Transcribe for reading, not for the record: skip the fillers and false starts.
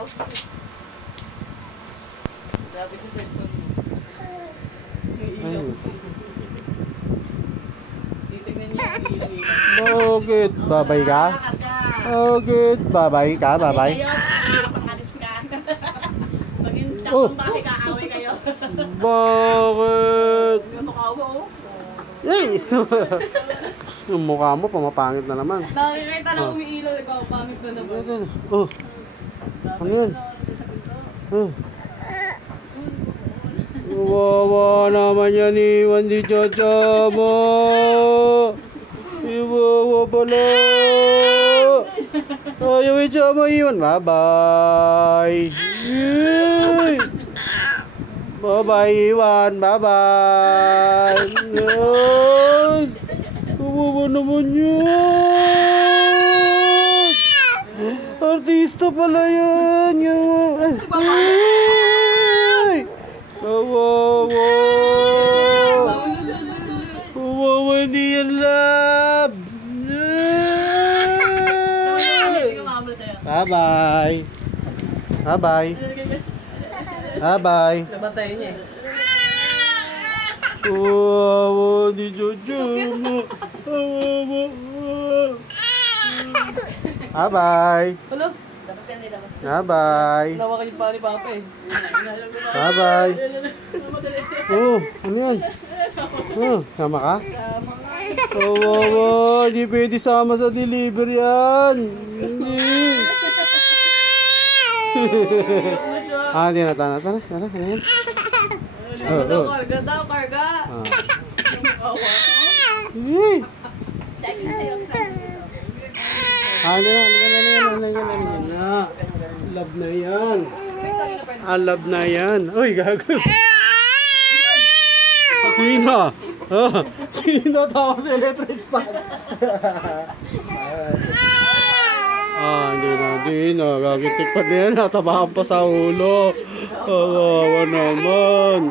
ilaw. Dapat yung cellphone. May ilaw. Titignan niya yung ilaw. Bakit? Babay ka? Bakit? Babay ka? Babay? Pangalis ka. Pag yung tapang bahay kaaway kayo. Bakit? Yung mukha mo, oh. Yay! Yung mukha mo, pumapangit na naman. Nakikita na umiilaw, ikaw, pangit na naman. Oh, ano yun? Wawa naman yan, iwan di Chacha mo. Iwawa pala. Ayaw yung Chacha mo, iwan. Bye-bye. Bye-bye, iwan. Bye-bye. Wawa naman yan. Artista pala yan. Wawa. Wawa, hindi yan love. Bye-bye. Bye-bye. Bye-bye. Nabantayin niya eh. Wawa, hindi Jojo mo. Wawa. Bye-bye. Hello? Bye-bye. Nawa kayo pa ni Papa eh. Bye-bye. Oh, ano yan? Oh, sama ka? Wawa, hindi pwede sama sa delivery yan. Hindi. Hindi na, tara. Ano yan? Karga daw, karga. Hindi na. Love na yan. Love na yan. Uy, gago. Sino? Sino tawag sa electric fan? Hindi na. Gagitik pa din yan. Natabahan pa sa ulo. Kawawa naman.